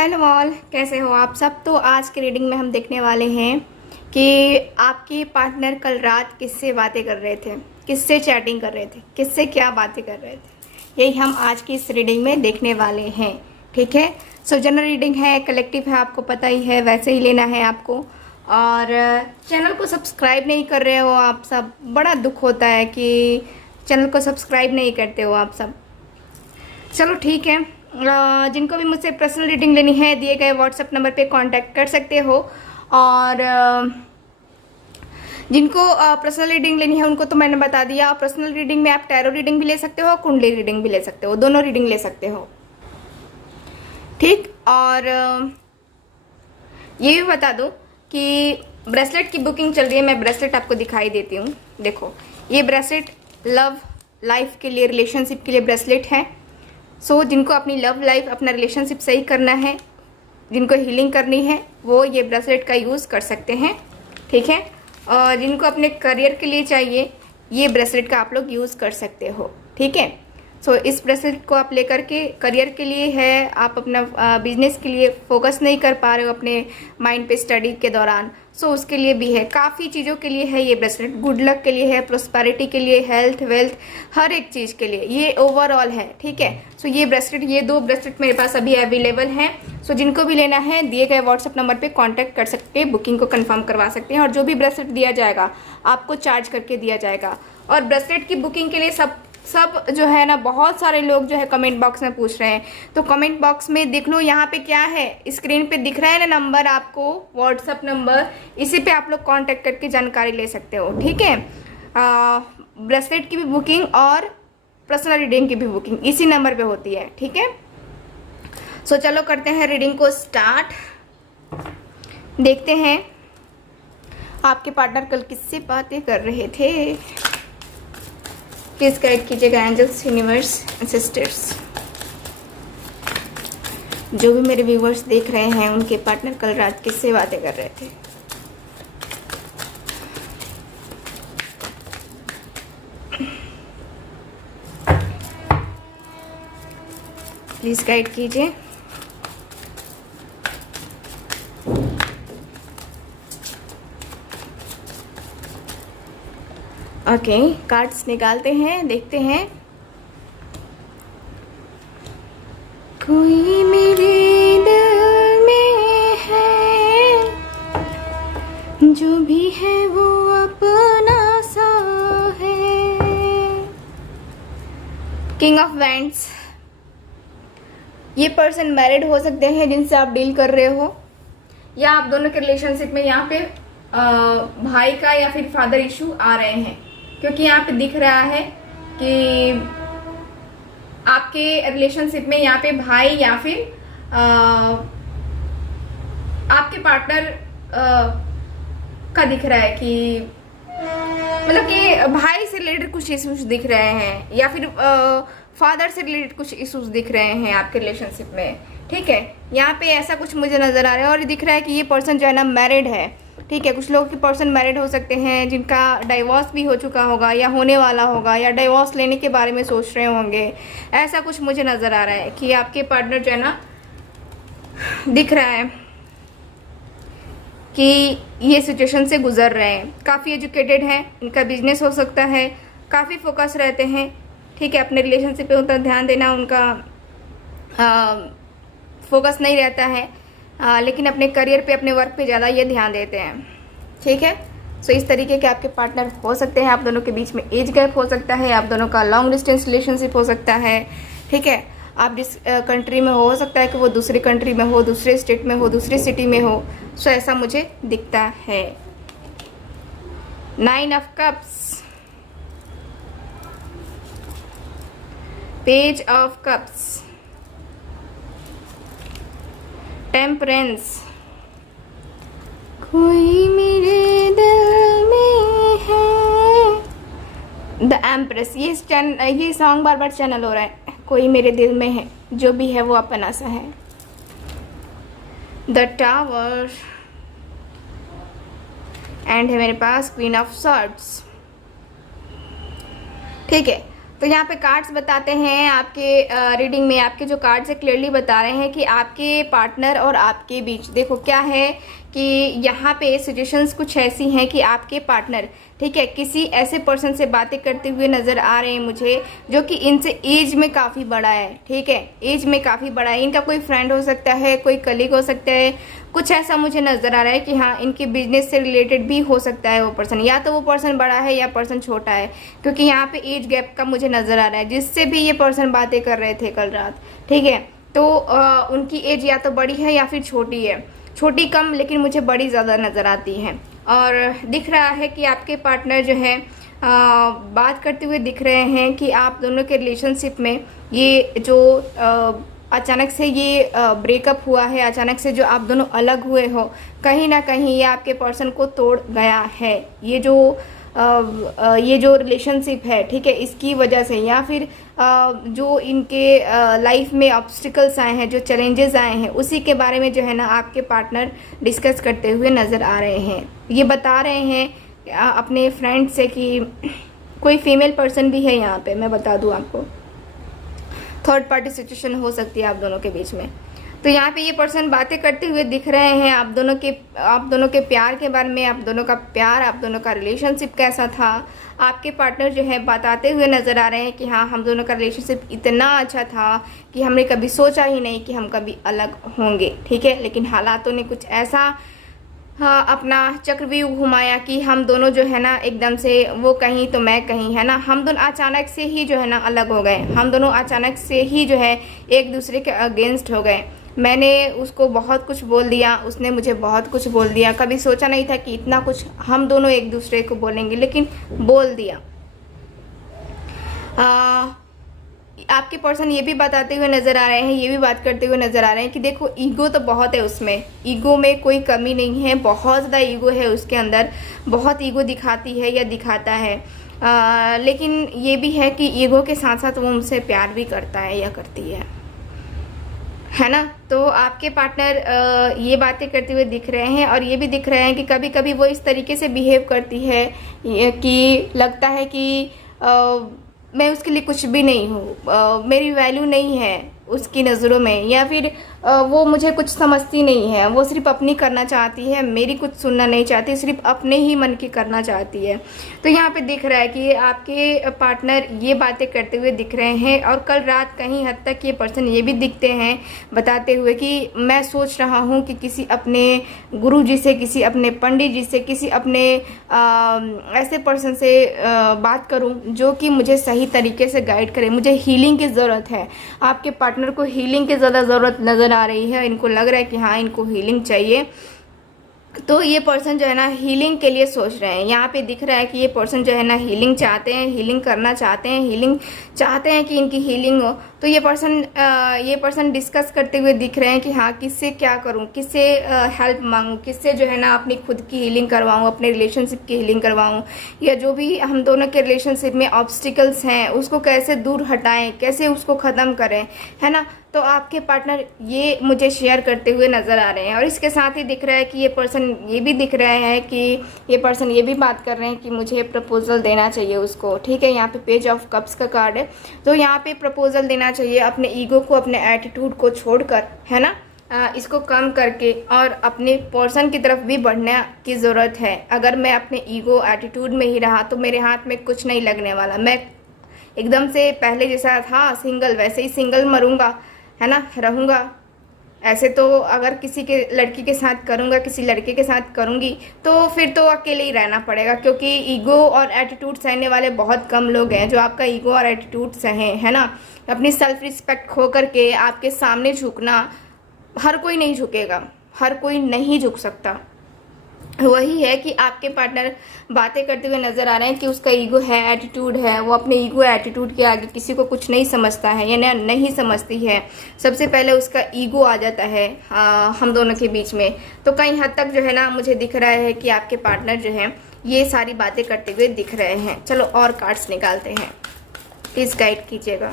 Hello all, कैसे हो आप सब। तो आज के रीडिंग में हम देखने वाले हैं कि आपके पार्टनर कल रात किससे बातें कर रहे थे, किससे चैटिंग कर रहे थे, किससे क्या बातें कर रहे थे। यही हम आज की इस रीडिंग में देखने वाले हैं। ठीक है। सो जनरल रीडिंग है, कलेक्टिव है, आपको पता ही है, वैसे ही लेना है आपको। और चैनल को सब्सक्राइब नहीं कर रहे हो आप सब, बड़ा दुख होता है कि चैनल को सब्सक्राइब नहीं करते हो आप सब। चलो ठीक है। जिनको भी मुझसे पर्सनल रीडिंग लेनी है, दिए गए व्हाट्सएप नंबर पे कांटेक्ट कर सकते हो। और जिनको पर्सनल रीडिंग लेनी है उनको तो मैंने बता दिया। पर्सनल रीडिंग में आप टैरो रीडिंग भी ले सकते हो, कुंडली रीडिंग भी ले सकते हो, दोनों रीडिंग ले सकते हो। ठीक। और ये भी बता दूं कि ब्रेसलेट की बुकिंग चल रही है। मैं ब्रेसलेट आपको दिखाई देती हूँ। देखो, ये ब्रेसलेट लव लाइफ के लिए, रिलेशनशिप के लिए ब्रेसलेट है। सो जिनको अपनी लव लाइफ, अपना रिलेशनशिप सही करना है, जिनको हीलिंग करनी है, वो ये ब्रेसलेट का यूज़ कर सकते हैं। ठीक है। और जिनको अपने करियर के लिए चाहिए, ये ब्रेसलेट का आप लोग यूज़ कर सकते हो। ठीक है। सो इस ब्रेसलेट को आप लेकर के, करियर के लिए है, आप अपना बिजनेस के लिए फोकस नहीं कर पा रहे हो अपने माइंड पे स्टडी के दौरान, सो उसके लिए भी है। काफ़ी चीज़ों के लिए है ये ब्रेसलेट। गुड लक के लिए है, प्रोस्पेरिटी के लिए, हेल्थ, वेल्थ, हर एक चीज़ के लिए ये ओवरऑल है। ठीक है। सो ये ब्रेसलेट, ये दो ब्रेसलेट मेरे पास अभी अवेलेबल हैं। सो जिनको भी लेना है, दिए गए व्हाट्सएप नंबर पे कांटेक्ट कर सकते हैं, बुकिंग को कंफर्म करवा सकते हैं। और जो भी ब्रेसलेट दिया जाएगा आपको चार्ज करके दिया जाएगा। और ब्रेसलेट की बुकिंग के लिए सब जो है ना, बहुत सारे लोग जो है कमेंट बॉक्स में पूछ रहे हैं। तो कमेंट बॉक्स में देख लो, यहाँ पे क्या है, स्क्रीन पे दिख रहा है ना नंबर आपको, व्हाट्सएप नंबर, इसी पे आप लोग कांटेक्ट करके जानकारी ले सकते हो। ठीक है। ब्रेसलेट की भी बुकिंग और पर्सनल रीडिंग की भी बुकिंग इसी नंबर पे होती है। ठीक है। सो चलो करते हैं रीडिंग को स्टार्ट। देखते हैं आपके पार्टनर कल किससे बातें कर रहे थे। प्लीज गाइड कीजिएगा एंजल्स, यूनिवर्स एंड सिस्टर्स। जो भी मेरे व्यूवर्स देख रहे हैं, उनके पार्टनर कल रात किससे बातें कर रहे थे। प्लीज गाइड कीजिए। ओके, कार्ड्स निकालते हैं, देखते हैं। कोई मेरे दिल में है, जो भी है वो अपना सा है। King of wands. ये पर्सन मैरिड हो सकते हैं जिनसे आप डील कर रहे हो, या आप दोनों के रिलेशनशिप में यहाँ पे भाई का या फिर फादर इशू आ रहे हैं। क्योंकि यहाँ पे दिख रहा है कि आपके रिलेशनशिप में यहाँ पे भाई या फिर आपके पार्टनर का दिख रहा है कि मतलब कि भाई से रिलेटेड कुछ इश्यूज दिख रहे हैं, या फिर फादर से रिलेटेड कुछ इश्यूज दिख रहे हैं आपके रिलेशनशिप में। ठीक है। यहाँ पे ऐसा कुछ मुझे नजर आ रहा है। और दिख रहा है कि ये पर्सन जो है ना मैरिड है। ठीक है। कुछ लोगों के पर्सन मैरिड हो सकते हैं जिनका डाइवोर्स भी हो चुका होगा या होने वाला होगा, या डाइवोर्स लेने के बारे में सोच रहे होंगे। ऐसा कुछ मुझे नज़र आ रहा है कि आपके पार्टनर जो है ना, दिख रहा है कि ये सिचुएशन से गुजर रहे हैं। काफ़ी एजुकेटेड हैं, इनका बिजनेस हो सकता है, काफ़ी फोकस रहते हैं। ठीक है। अपने रिलेशनशिप पे उतना ध्यान देना उनका फोकस नहीं रहता है, लेकिन अपने करियर पे, अपने वर्क पे ज़्यादा ये ध्यान देते हैं। ठीक है। सो इस तरीके के आपके पार्टनर हो सकते हैं। आप दोनों के बीच में एज गैप हो सकता है, आप दोनों का लॉन्ग डिस्टेंस रिलेशनशिप हो सकता है। ठीक है। आप जिस कंट्री में हो सकता है कि वो दूसरी कंट्री में हो, दूसरे स्टेट में हो, दूसरी सिटी में हो। सो ऐसा मुझे दिखता है। 9 of cups, page of cups, temperance, कोई मेरे दिल में है, द एम्प्रेस। ये सॉन्ग बार बार चैनल हो रहा है। कोई मेरे दिल में है, जो भी है वो अपना सा है। द टावर, एंड है मेरे पास क्वीन ऑफ सॉर्ड्स। ठीक है। तो यहाँ पे कार्ड्स बताते हैं आपके रीडिंग में, आपके जो कार्ड्स है क्लियरली बता रहे हैं कि आपके पार्टनर और आपके बीच देखो क्या है कि यहाँ पे सिचुएशंस कुछ ऐसी हैं कि आपके पार्टनर, ठीक है, किसी ऐसे पर्सन से बातें करते हुए नज़र आ रहे हैं मुझे जो कि इनसे एज में काफ़ी बड़ा है, ठीक है, एज में काफ़ी बड़ा है। इनका कोई फ्रेंड हो सकता है, कोई कलीग हो सकता है, कुछ ऐसा मुझे नज़र आ रहा है कि हाँ इनके बिजनेस से रिलेटेड भी हो सकता है वो पर्सन, या तो वो पर्सन बड़ा है या पर्सन छोटा है, क्योंकि यहाँ पे एज गैप का मुझे नज़र आ रहा है जिससे भी ये पर्सन बातें कर रहे थे कल रात, ठीक है। तो उनकी एज या तो बड़ी है या फिर छोटी है, छोटी कम लेकिन मुझे बड़ी ज़्यादा नज़र आती है। और दिख रहा है कि आपके पार्टनर जो है बात करते हुए दिख रहे हैं कि आप दोनों के रिलेशनशिप में ये जो अचानक से ये ब्रेकअप हुआ है, अचानक से जो आप दोनों अलग हुए हो, कहीं ना कहीं ये आपके पर्सन को तोड़ गया है। ये जो रिलेशनशिप है, ठीक है, इसकी वजह से, या फिर जो इनके लाइफ में ऑब्स्टिकल्स आए हैं, जो चैलेंजेस आए हैं, उसी के बारे में जो है ना आपके पार्टनर डिस्कस करते हुए नज़र आ रहे हैं। ये बता रहे हैं अपने फ्रेंड से कि कोई फीमेल पर्सन भी है यहाँ पे, मैं बता दूँ आपको, थर्ड पार्टी सिचुएशन हो सकती है आप दोनों के बीच में। तो यहाँ पे ये पर्सन बातें करते हुए दिख रहे हैं आप दोनों के प्यार के बारे में, आप दोनों का प्यार, आप दोनों का रिलेशनशिप कैसा था। आपके पार्टनर जो है बताते हुए नज़र आ रहे हैं कि हाँ हम दोनों का रिलेशनशिप इतना अच्छा था कि हमने कभी सोचा ही नहीं कि हम कभी अलग होंगे, ठीक है, लेकिन हालातों ने कुछ ऐसा हाँ अपना चक्रव्यूह घुमाया कि हम दोनों जो है ना एकदम से, वो कहीं तो मैं कहीं, है ना, हम दोनों अचानक से ही जो है ना अलग हो गए, हम दोनों अचानक से ही जो है एक दूसरे के अगेंस्ट हो गए। मैंने उसको बहुत कुछ बोल दिया, उसने मुझे बहुत कुछ बोल दिया, कभी सोचा नहीं था कि इतना कुछ हम दोनों एक दूसरे को बोलेंगे, लेकिन बोल दिया। आपके पर्सन ये भी बताते हुए नज़र आ रहे हैं, ये भी बात करते हुए नज़र आ रहे हैं कि देखो ईगो तो बहुत है उसमें, ईगो में कोई कमी नहीं है, बहुत ज़्यादा ईगो है उसके अंदर, बहुत ईगो दिखाती है या दिखाता है, लेकिन ये भी है कि ईगो के साथ साथ वो मुझसे प्यार भी करता है या करती है ना। तो आपके पार्टनर ये बातें करते हुए दिख रहे हैं, और ये भी दिख रहे हैं कि कभी कभी वो इस तरीके से बिहेव करती है कि लगता है कि मैं उसके लिए कुछ भी नहीं हूँ, मेरी वैल्यू नहीं है उसकी नज़रों में, या फिर वो मुझे कुछ समझती नहीं है, वो सिर्फ अपनी करना चाहती है, मेरी कुछ सुनना नहीं चाहती, सिर्फ अपने ही मन की करना चाहती है। तो यहाँ पे दिख रहा है कि आपके पार्टनर ये बातें करते हुए दिख रहे हैं, और कल रात कहीं हद तक ये पर्सन ये भी दिखते हैं बताते हुए कि मैं सोच रहा हूँ कि किसी अपने गुरु जी से, किसी अपने पंडित जी से, किसी अपने ऐसे पर्सन से बात करूँ जो कि मुझे सही तरीके से गाइड करे। मुझे हीलिंग की ज़रूरत है, आपके पार्टनर को हीलिंग की ज़्यादा ज़रूरत नज़र आ रही है, इनको लग रहा है कि हाँ इनको हीलिंग चाहिए। तो ये पर्सन जो है ना हीलिंग के लिए सोच रहे हैं, यहाँ पे दिख रहा है कि ये पर्सन जो है ना हीलिंग चाहते हैं, हीलिंग करना चाहते हैं, हीलिंग चाहते हैं कि इनकी हीलिंग हो। तो ये पर्सन डिस्कस करते हुए दिख रहे हैं कि हाँ किससे क्या करूँ, किससे हेल्प मांगूँ, किससे जो है ना अपनी खुद की हीलिंग करवाऊँ, अपने रिलेशनशिप की हीलिंग करवाऊँ, या जो भी हम दोनों के रिलेशनशिप में ऑब्स्टिकल्स हैं उसको कैसे दूर हटाएं, कैसे उसको ख़त्म करें, है ना। तो आपके पार्टनर ये मुझे शेयर करते हुए नज़र आ रहे हैं, और इसके साथ ही दिख रहा है कि ये पर्सन ये भी दिख रहा है कि ये पर्सन ये भी बात कर रहे हैं कि मुझे प्रपोजल देना चाहिए उसको, ठीक है। यहाँ पे पेज ऑफ कप्स का कार्ड है, तो यहाँ पे प्रपोजल देना चाहिए, अपने ईगो को, अपने एटीट्यूड को छोड़कर, है ना, इसको कम करके और अपने पर्सन की तरफ भी बढ़ने की ज़रूरत है। अगर मैं अपने ईगो एटीट्यूड में ही रहा तो मेरे हाथ में कुछ नहीं लगने वाला, मैं एकदम से पहले जैसा था सिंगल वैसे ही सिंगल मरूंगा, है ना, रहूँगा। ऐसे तो अगर किसी के लड़की के साथ करूँगा, किसी लड़के के साथ करूँगी तो फिर तो अकेले ही रहना पड़ेगा, क्योंकि ईगो और एटीट्यूड सहने वाले बहुत कम लोग हैं जो आपका ईगो और एटीट्यूड सहें, है ना। अपनी सेल्फ रिस्पेक्ट खो करके आपके सामने झुकना, हर कोई नहीं झुकेगा, हर कोई नहीं झुक सकता। वही है कि आपके पार्टनर बातें करते हुए नज़र आ रहे हैं कि उसका ईगो है, एटीट्यूड है, वो अपने ईगो एटीट्यूड के आगे किसी को कुछ नहीं समझता है या नहीं समझती है। सबसे पहले उसका ईगो आ जाता है हम दोनों के बीच में। तो कहीं हद तक जो है ना मुझे दिख रहा है कि आपके पार्टनर जो हैं ये सारी बातें करते हुए दिख रहे हैं। चलो और कार्ड्स निकालते हैं, प्लीज़ गाइड कीजिएगा।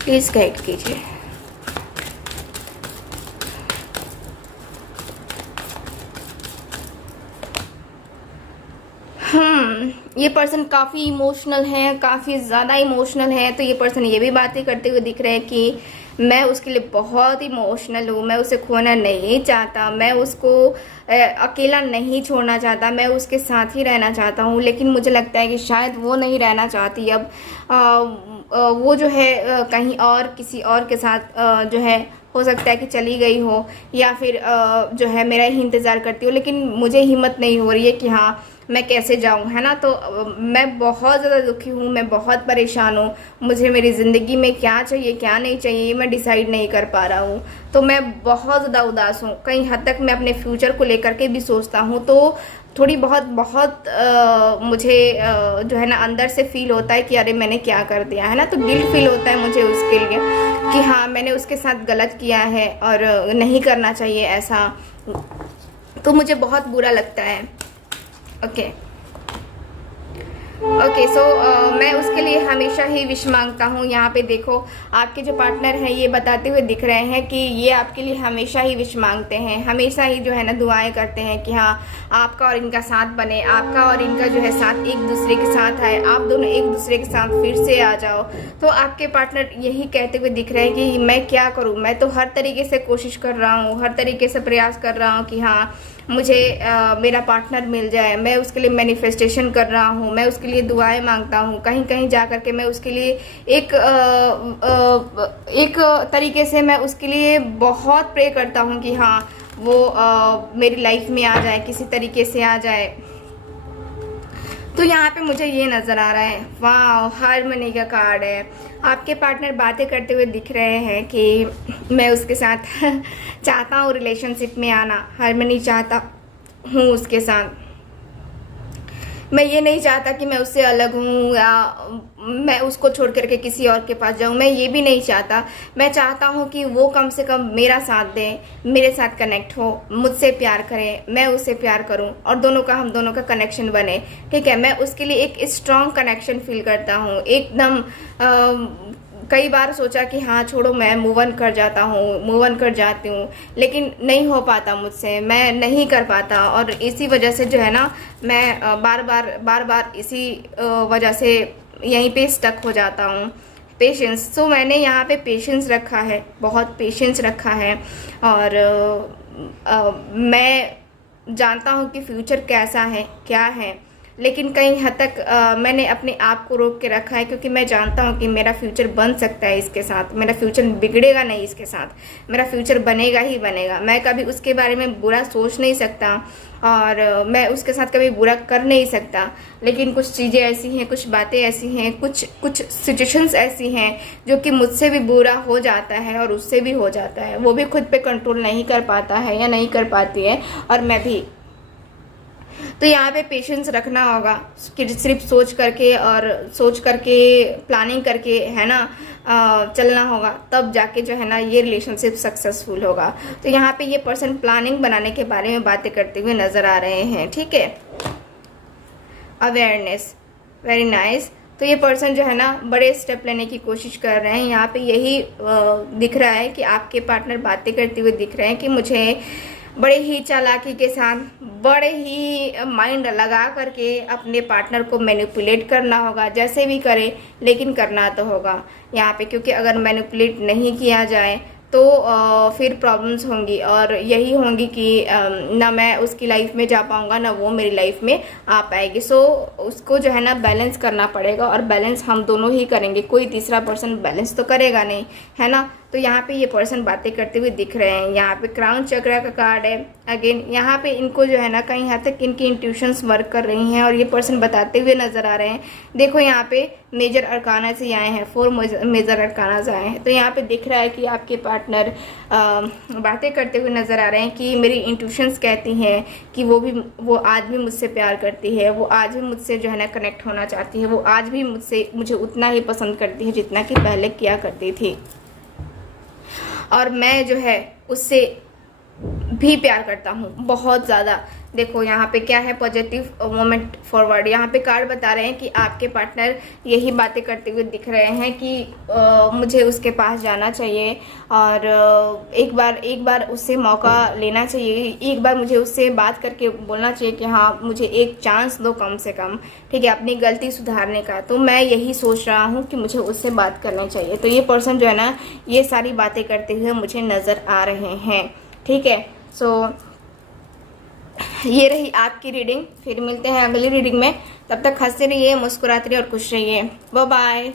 प्लीज़ गाइड कीजिए। ये पर्सन काफ़ी इमोशनल है, काफ़ी ज़्यादा इमोशनल है। तो ये पर्सन ये भी बातें करते हुए दिख रहे हैं कि मैं उसके लिए बहुत इमोशनल हूँ, मैं उसे खोना नहीं चाहता, मैं उसको अकेला नहीं छोड़ना चाहता, मैं उसके साथ ही रहना चाहता हूँ। लेकिन मुझे लगता है कि शायद वो नहीं रहना चाहती अब। वो जो है कहीं और किसी और के साथ जो है हो सकता है कि चली गई हो, या फिर जो है मेरा ही इंतज़ार करती हो। लेकिन मुझे हिम्मत नहीं हो रही है कि हाँ मैं कैसे जाऊं, है ना। तो मैं बहुत ज़्यादा दुखी हूँ, मैं बहुत परेशान हूँ। मुझे मेरी ज़िंदगी में क्या चाहिए क्या नहीं चाहिए ये मैं डिसाइड नहीं कर पा रहा हूँ। तो मैं बहुत ज़्यादा उदास हूँ, कई हद तक मैं अपने फ्यूचर को लेकर के भी सोचता हूँ। तो थोड़ी बहुत बहुत मुझे जो है ना अंदर से फील होता है कि अरे मैंने क्या कर दिया, है ना। तो गिल्ट फील होता है मुझे उसके लिए कि हाँ मैंने उसके साथ गलत किया है और नहीं करना चाहिए ऐसा। तो मुझे बहुत बुरा लगता है। ओके ओके सो मैं उसके लिए हमेशा ही विश मांगता हूँ। यहाँ पे देखो आपके जो पार्टनर हैं ये बताते हुए दिख रहे हैं कि ये आपके लिए हमेशा ही विश मांगते हैं, हमेशा ही जो है ना दुआएं करते हैं कि हाँ आपका और इनका साथ बने, आपका और इनका जो है साथ एक दूसरे के साथ आए, आप दोनों एक दूसरे के साथ फिर से आ जाओ। तो आपके पार्टनर यही कहते हुए दिख रहे हैं कि मैं क्या करूँ, मैं तो हर तरीके से कोशिश कर रहा हूँ, हर तरीके से प्रयास कर रहा हूँ कि हाँ मुझे मेरा पार्टनर मिल जाए। मैं उसके लिए मैनिफेस्टेशन कर रहा हूँ, मैं उसके लिए दुआएं मांगता हूँ, कहीं कहीं जा कर के मैं उसके लिए एक तरीके से मैं उसके लिए बहुत प्रे करता हूँ कि हाँ वो मेरी लाइफ में आ जाए, किसी तरीके से आ जाए। तो यहाँ पे मुझे ये नज़र आ रहा है, वाह हारमनी का कार्ड है। आपके पार्टनर बातें करते हुए दिख रहे हैं कि मैं उसके साथ चाहता हूँ रिलेशनशिप में आना, हारमनी चाहता हूँ उसके साथ। मैं ये नहीं चाहता कि मैं उससे अलग हूँ या मैं उसको छोड़ करके किसी और के पास जाऊँ, मैं ये भी नहीं चाहता। मैं चाहता हूँ कि वो कम से कम मेरा साथ दे, मेरे साथ कनेक्ट हो, मुझसे प्यार करे, मैं उससे प्यार करूँ और हम दोनों का कनेक्शन बने। ठीक है, मैं उसके लिए एक स्ट्रॉन्ग कनेक्शन फील करता हूँ एकदम। कई बार सोचा कि हाँ छोड़ो मैं मूव ऑन कर जाता हूँ, मूव ऑन कर जाती हूँ, लेकिन नहीं हो पाता मुझसे, मैं नहीं कर पाता। और इसी वजह से जो है ना मैं बार बार इसी वजह से यहीं पे स्टक हो जाता हूँ। पेशेंस, तो मैंने यहाँ पे पेशेंस रखा है, बहुत पेशेंस रखा है। और मैं जानता हूँ कि फ्यूचर कैसा है क्या है, लेकिन कई हद तक मैंने अपने आप को रोक के रखा है, क्योंकि मैं जानता हूँ कि मेरा फ्यूचर बन सकता है इसके साथ, मेरा फ्यूचर बिगड़ेगा नहीं इसके साथ, मेरा फ्यूचर बनेगा ही बनेगा। मैं कभी उसके बारे में बुरा सोच नहीं सकता और मैं उसके साथ कभी बुरा कर नहीं सकता। लेकिन कुछ चीज़ें ऐसी हैं, कुछ बातें ऐसी हैं, कुछ सिचुएशंस ऐसी हैं जो कि मुझसे भी बुरा हो जाता है और उससे भी हो जाता है। वो भी खुद पे कंट्रोल नहीं कर पाता है या नहीं कर पाती है, और मैं भी। तो यहाँ पे पेशेंस रखना होगा, सिर्फ सोच करके प्लानिंग करके है ना चलना होगा, तब जाके जो है ना ये रिलेशनशिप सक्सेसफुल होगा। तो यहाँ पे ये पर्सन प्लानिंग बनाने के बारे में बातें करते हुए नज़र आ रहे हैं। ठीक है, अवेयरनेस, वेरी नाइस। तो ये पर्सन जो है ना बड़े स्टेप लेने की कोशिश कर रहे हैं। यहाँ पे यही दिख रहा है कि आपके पार्टनर बातें करते हुए दिख रहे हैं कि मुझे बड़े ही चालाकी के साथ, बड़े ही माइंड लगा करके अपने पार्टनर को मैनिपुलेट करना होगा, जैसे भी करे लेकिन करना तो होगा यहाँ पे। क्योंकि अगर मैनिपुलेट नहीं किया जाए तो फिर प्रॉब्लम्स होंगी, और यही होंगी कि ना मैं उसकी लाइफ में जा पाऊँगा ना वो मेरी लाइफ में आ पाएगी। सो उसको जो है ना बैलेंस करना पड़ेगा, और बैलेंस हम दोनों ही करेंगे, कोई तीसरा पर्सन बैलेंस तो करेगा नहीं, है ना। तो यहाँ पे ये पर्सन बातें करते हुए दिख रहे हैं। यहाँ पे क्राउन चक्र का कार्ड है। अगेन यहाँ पे इनको जो है ना कहीं हद तक इनकी इंट्यूशंस वर्क कर रही हैं और ये पर्सन बताते हुए नज़र आ रहे हैं। देखो यहाँ पे मेजर अरकाना से आए हैं, 4 मेजर अरकाना से आए हैं। तो यहाँ पे दिख रहा है कि आपके पार्टनर बातें करते हुए नज़र आ रहे हैं कि मेरी इंट्यूशंस कहती हैं कि वो आज भी मुझसे प्यार करती है, वो आज भी मुझसे जो है ना कनेक्ट होना चाहती है, वो आज भी मुझे उतना ही पसंद करती है जितना कि पहले किया करती थी। और मैं जो है उससे भी प्यार करता हूँ, बहुत ज़्यादा। देखो यहाँ पे क्या है, पॉजिटिव मोमेंट फॉरवर्ड। यहाँ पे कार्ड बता रहे हैं कि आपके पार्टनर यही बातें करते हुए दिख रहे हैं कि मुझे उसके पास जाना चाहिए और एक बार उससे मौका लेना चाहिए, एक बार मुझे उससे बात करके बोलना चाहिए कि हाँ मुझे एक चांस दो कम से कम, ठीक है, अपनी गलती सुधारने का। तो मैं यही सोच रहा हूँ कि मुझे उससे बात करनी चाहिए। तो ये पर्सन जो है ना, ये सारी बातें करते हुए मुझे नज़र आ रहे हैं, ठीक है। सो ये रही आपकी रीडिंग। फिर मिलते हैं अगली रीडिंग में। तब तक हंसते रहिए, मुस्कुराते रहिए और खुश रहिए। Bye bye.